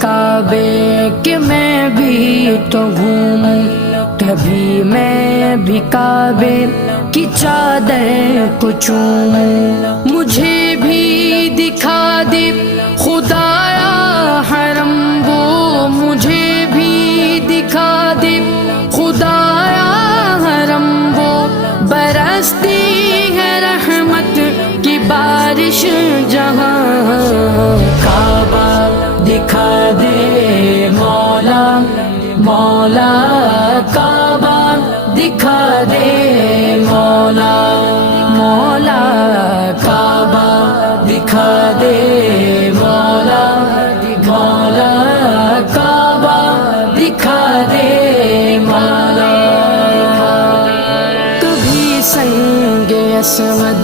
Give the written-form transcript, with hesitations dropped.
کعبے کہ میں بھی تو گھوموں، کبھی میں بھی کعبے کی چادر کو چوموں، مجھے بھی دکھا دے خدایا حرم وہ، مجھے بھی دکھا دے خدایا حرم وہ، برستی ہے رحمت کی بارش جہاں، کعبہ دکھا دے مولا مولا، کعبہ دکھا دے مولا مولا، کعبہ دکھا دے مولا مولا، کعبہ دکھا دے مولا۔ کبھی سنگ اسود